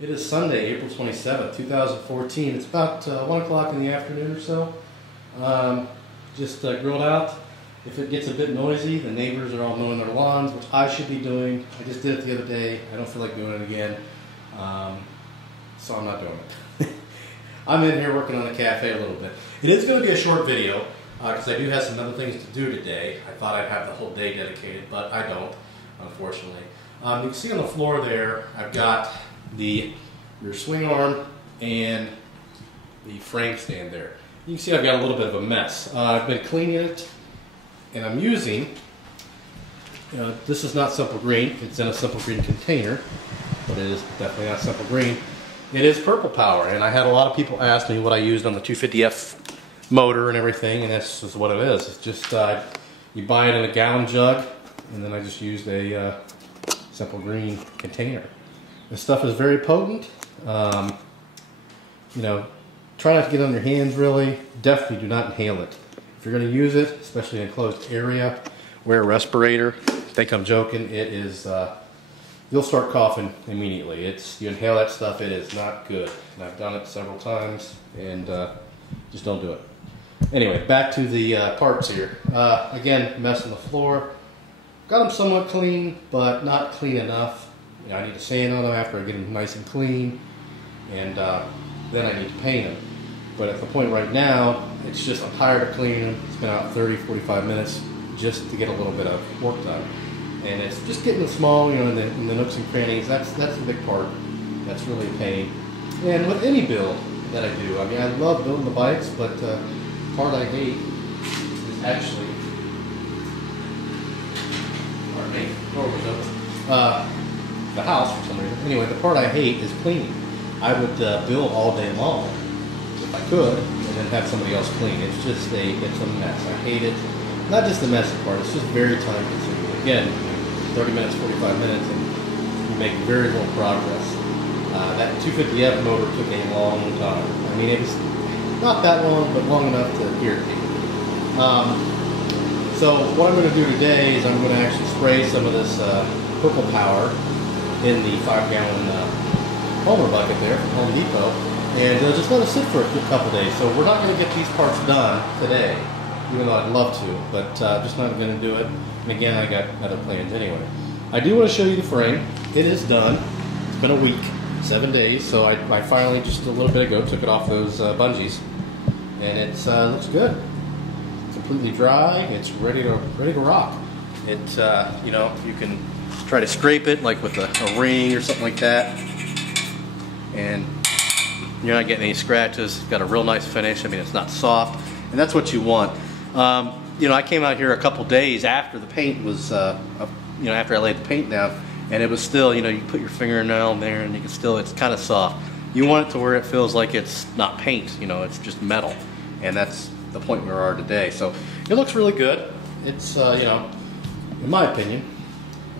It is Sunday, April 27th, 2014. It's about 1 o'clock in the afternoon or so. Just grilled out. If it gets a bit noisy, the neighbors are all mowing their lawns, which I should be doing. I just did it the other day. I don't feel like doing it again, so I'm not doing it. I'm in here working on the cafe a little bit. It is going to be a short video because I do have some other things to do today. I thought I'd have the whole day dedicated, but I don't, unfortunately. You can see on the floor there, I've got your swing arm and the frame stand there. You can see I've got a little bit of a mess. I've been cleaning it, and I'm using, this is not Simple Green. It's in a Simple Green container, but it is definitely not Simple Green. It is Purple Power, and I had a lot of people ask me what I used on the 250F motor and everything, and this is what it is. It's just, you buy it in a gallon jug, and then I just used a Simple Green container. This stuff is very potent. Try not to get on your hands really. Definitely do not inhale it. If you're going to use it, especially in a closed area, wear a respirator. Think I'm joking. It is, you'll start coughing immediately. You inhale that stuff, it is not good. And I've done it several times, and just don't do it. Anyway, back to the parts here. Again, mess on the floor. Got them somewhat clean, but not clean enough. I need to sand on them after I get them nice and clean, and then I need to paint them. But at the point right now, it's just I'm tired of cleaning them. It's been out 30-45 minutes just to get a little bit of work done, and it's just getting them small, in the nooks and crannies. That's the big part. That's really a pain. And with any build that I do, I mean, I love building the bikes, but the part I hate is actually, pardon me, door was open. The house for some reason. Anyway, the part I hate is cleaning. I would build all day long if I could, and then have somebody else clean. It's just it's a mess. I hate it. Not just the messy part, it's just very time consuming. Again, 30 minutes, 45 minutes, and you make very little progress. That 250F motor took a long time. I mean, it was not that long, but long enough to irritate me. So what I'm going to do today is I'm going to actually spray some of this Purple Power in the 5-gallon Homer bucket there from Home Depot, and just let it sit for a couple days. So we're not going to get these parts done today, even though I'd love to, but just not going to do it. And again, I got other plans anyway. I do want to show you the frame. It is done. It's been a week, 7 days, so I finally, just a little bit ago, took it off those bungees, and it looks good. Completely dry. It's ready to rock. It you can try to scrape it like with a ring or something like that, and you're not getting any scratches. It's got a real nice finish. I mean, it's not soft, and that's what you want. I came out here a couple days after the paint was, after I laid the paint down, and it was still, you put your fingernail in there, and you can still, it's kind of soft. You want it to where it feels like it's not paint, it's just metal, and that's the point we are today. So it looks really good. It's, in my opinion,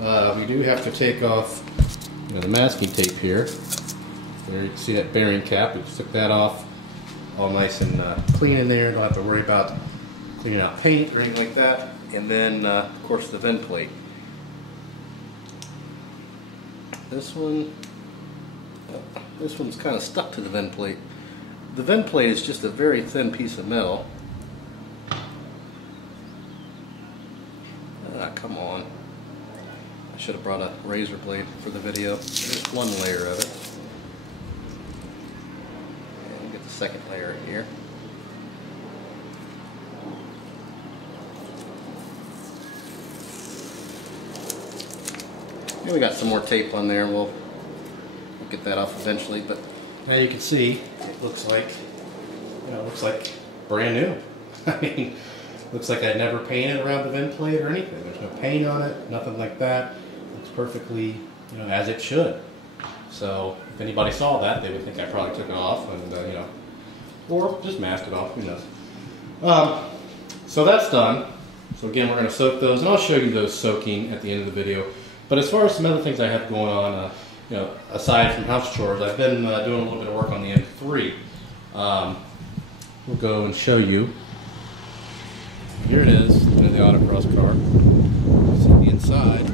we do have to take off the masking tape here. There you can see that bearing cap. We just took that off, all nice and clean in there. Don't have to worry about cleaning out paint or anything like that. And then, of course, the vent plate. This one's kind of stuck to the vent plate. The vent plate is just a very thin piece of metal. Come on. I should have brought a razor blade for the video. There's one layer of it. And we'll get the second layer in here. And we got some more tape on there. We'll get that off eventually. But now you can see it looks like, brand new. I mean, looks like I never painted around the vent plate or anything. There's no paint on it, nothing like that. Looks perfectly, as it should. So if anybody saw that, they would think I probably took it off and, or just masked it off, who knows. So that's done. So again, we're going to soak those, and I'll show you those soaking at the end of the video. But as far as some other things I have going on, aside from house chores, I've been doing a little bit of work on the M3. We'll go and show you. Here it is, the autocross car. See the inside,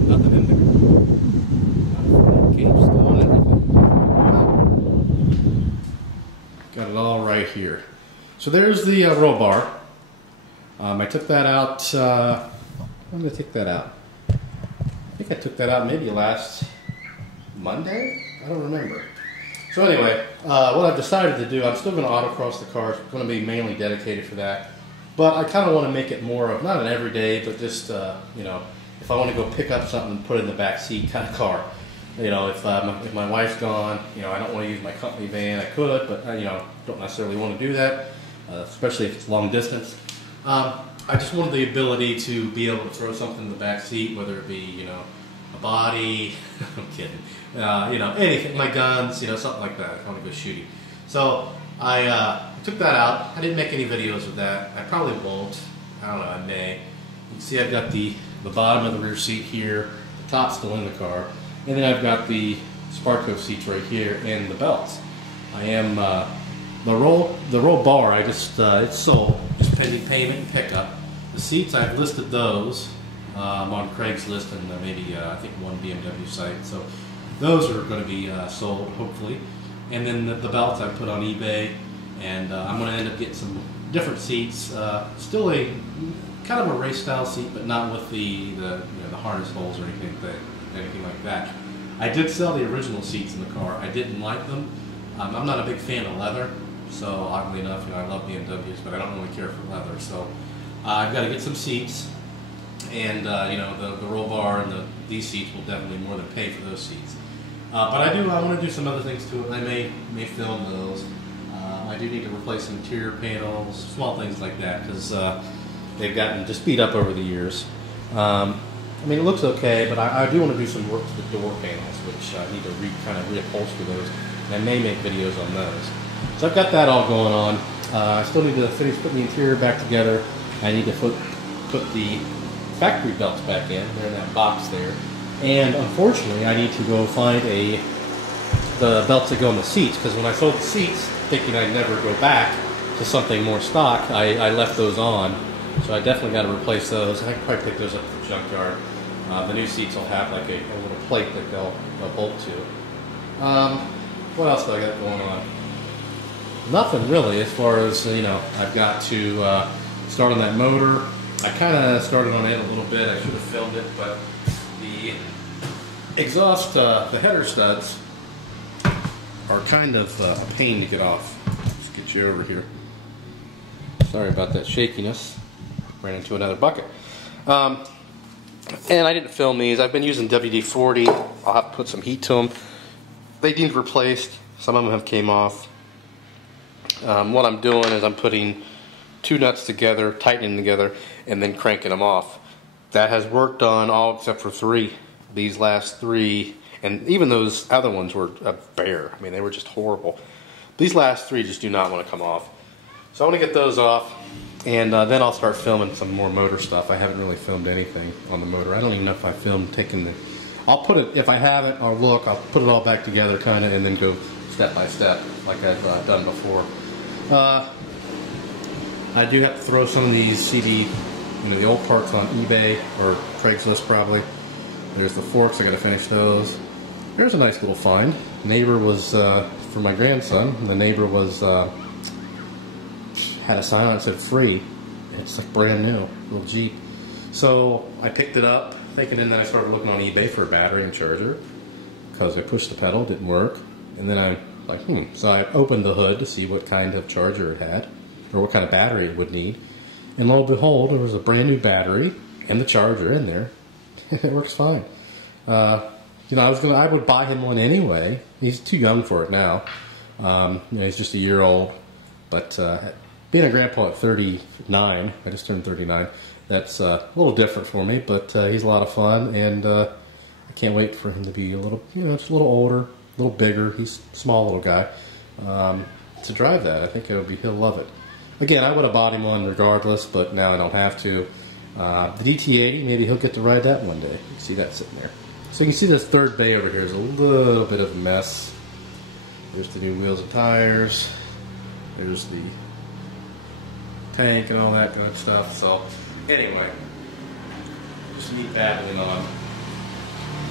nothing in there. Cage still and everything. here. So there's the roll bar. I took that out, when did I take that out? I think I took that out maybe last Monday? I don't remember. So anyway, what I've decided to do, I'm still going to autocross the car. It's going to be mainly dedicated for that. But I kind of want to make it more of, not an everyday, but just, you know, if I want to go pick up something and put it in the back seat kind of car. You know, if my wife's gone, you know, I don't want to use my company van. I could, but, you know, don't necessarily want to do that, especially if it's long distance. I just wanted the ability to be able to throw something in the back seat, whether it be, you know, a body, I'm kidding, you know, anything, my guns, you know, something like that if I want to go shooting. So I took that out. I didn't make any videos of that. I probably won't. I don't know, I may. You can see I've got the bottom of the rear seat here, the top's still in the car, and then I've got the Sparco seats right here and the belts. I am, the roll bar, I just, it's sold, just pending payment and pickup. The seats, I've listed those on Craigslist and maybe I think one BMW site. So those are going to be sold hopefully. And then the belts I put on eBay, and I'm going to end up getting some different seats. Still a kind of a race style seat, but not with the you know, the harness holes or anything like that. I did sell the original seats in the car. I didn't like them. I'm not a big fan of leather. So oddly enough, you know, I love BMWs, but I don't really care for leather. So I've got to get some seats, and you know, the roll bar and these seats will definitely more than pay for those seats. But I want to do some other things to it. I may film those. I do need to replace some interior panels, small things like that, because they've gotten just beat up over the years. I mean, it looks okay, but I do want to do some work to the door panels, which I need to kind of reupholster those, and I may make videos on those. So I've got that all going on. I still need to finish putting the interior back together. I need to put the factory belts back in. They're in that box there. And unfortunately, I need to go find the belts that go on the seats, because when I sold the seats, thinking I'd never go back to something more stock, I left those on. So I definitely got to replace those. I can probably pick those up from the junkyard. The new seats will have like a little plate that they'll bolt to. What else do I got going on? Nothing really, as far as, you know, I've got to start on that motor. I kind of started on it a little bit. I should have filmed it, but the exhaust, the header studs are kind of a pain to get off. Let's get you over here. Sorry about that shakiness. Ran into another bucket. And I didn't film these. I've been using WD-40. I'll have to put some heat to them. They need replaced. Some of them have came off. What I'm doing is I'm putting two nuts together, tightening together, and then cranking them off. That has worked on all except for three. These last three, and even those other ones were a bear. I mean, they were just horrible. These last three just do not want to come off. So I want to get those off, and then I'll start filming some more motor stuff. I haven't really filmed anything on the motor. I don't even know if I filmed taking the... I'll put it, if I haven't, I'll look, I'll put it all back together kind of, and then go step by step like I've done before. I do have to throw some of these CD, you know, the old parts on eBay or Craigslist probably. There's the forks, I gotta finish those. Here's a nice little find. Neighbor was, for my grandson, the neighbor was, had a sign on that said free. It's like brand new, little Jeep. So I picked it up, thinking, and then I started looking on eBay for a battery and charger, because I pushed the pedal, didn't work. And then I like, So I opened the hood to see what kind of charger it had, or what kind of battery it would need. And lo and behold, there was a brand new battery and the charger in there. It works fine. You know, I would buy him one anyway. He's too young for it now. You know, he's just a year old. But being a grandpa at 39, I just turned 39, that's a little different for me, but he's a lot of fun, and I can't wait for him to be a little, you know, just a little older, a little bigger. He's a small little guy. To drive that, I think he'll love it. Again, I would have bought him one regardless, but now I don't have to. The DT80, maybe he'll get to ride that one day. You can see that sitting there. So you can see this third bay over here is a little bit of a mess. There's the new wheels and tires. There's the tank and all that good stuff. So anyway, just neat battling on.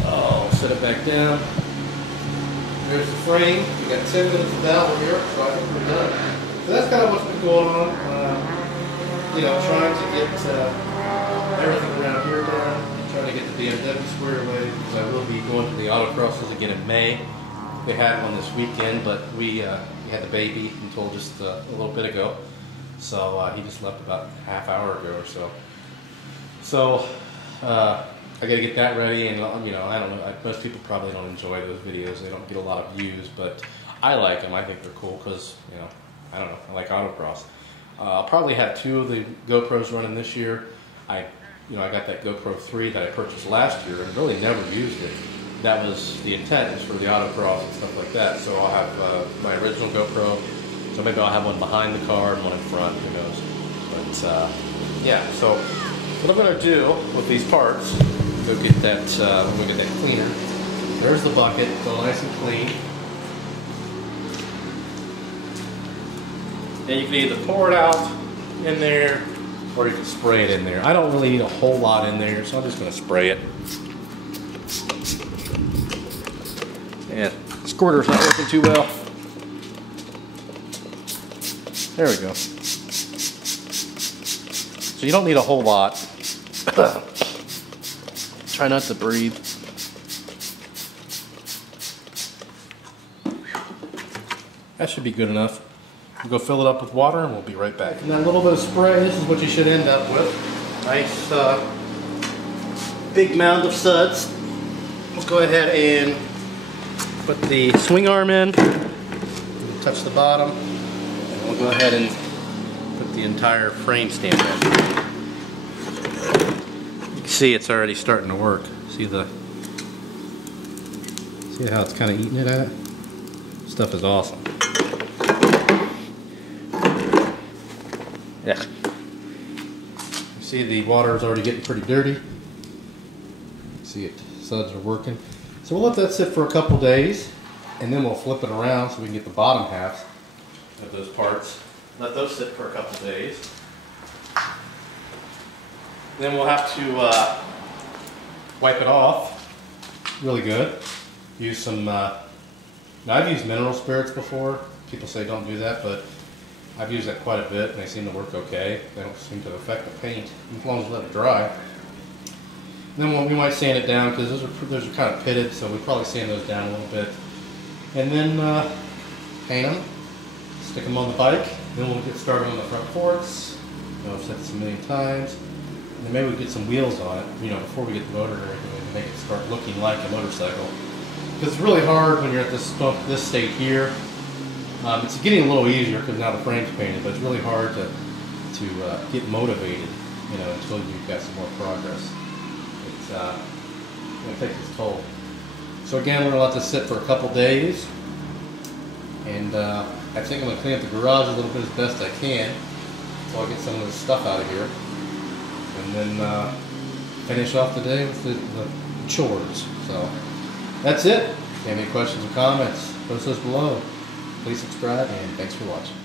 Oh, set it back down. There's the frame. We got 10 minutes of battle here, so I think we're done. So that's kind of what's been going on. You know, trying to get everything around here done. Trying to get the BMW squared away because I will be going to the autocrosses again in May. They had one this weekend, but we had the baby, he told just a little bit ago. So he just left about a half hour ago or so. So I got to get that ready, and you know, I don't know. Most people probably don't enjoy those videos. They don't get a lot of views, but I like them. I think they're cool because, you know, I don't know. I like autocross. I'll probably have 2 of the GoPros running this year. I got that GoPro 3 that I purchased last year and really never used it. That was the intent, was for the autocross and stuff like that. So I'll have my original GoPro. So maybe I'll have one behind the car and one in front. Who knows? But yeah. So what I'm going to do with these parts, go get that. I'm going to get that cleaner. There's the bucket. It's all nice and clean. And you can either pour it out in there, or you can spray it in there. I don't really need a whole lot in there, so I'm just going to spray it. Yeah, squirter's not working too well. There we go. So you don't need a whole lot. Try not to breathe. That should be good enough. We'll go fill it up with water and we'll be right back. And that little bit of spray, this is what you should end up with. Nice big mound of suds. Let's go ahead and put the swing arm in, touch the bottom, and we'll go ahead and put the entire frame stamp in. You can see it's already starting to work. See how it's kind of eating it at it? Stuff is awesome. Yeah. You see the water is already getting pretty dirty. See it, suds are working. So we'll let that sit for a couple days, and then we'll flip it around so we can get the bottom halves of those parts. Let those sit for a couple days. Then we'll have to wipe it off really good. Use some, now I've used mineral spirits before. People say don't do that, but I've used that quite a bit and they seem to work okay. They don't seem to affect the paint as long as you let it dry. Then we might sand it down because those are kind of pitted, so we'll probably sand those down a little bit. And then paint them, stick them on the bike. Then we'll get started on the front forks. I've said this a million times. And then maybe we'll get some wheels on it, you know, before we get the motor and everything, and make it start looking like a motorcycle. Because it's really hard when you're at this state here. It's getting a little easier because now the frame's painted, but it's really hard to get motivated, you know, until you've got some more progress. It's going to take its toll. So again, we're going to let this sit for a couple days, and I think I'm going to clean up the garage a little bit as best I can, so I'll get some of this stuff out of here, and then finish off the day with the chores. So that's it. If you have any questions or comments, post those below. Please subscribe, and thanks for watching.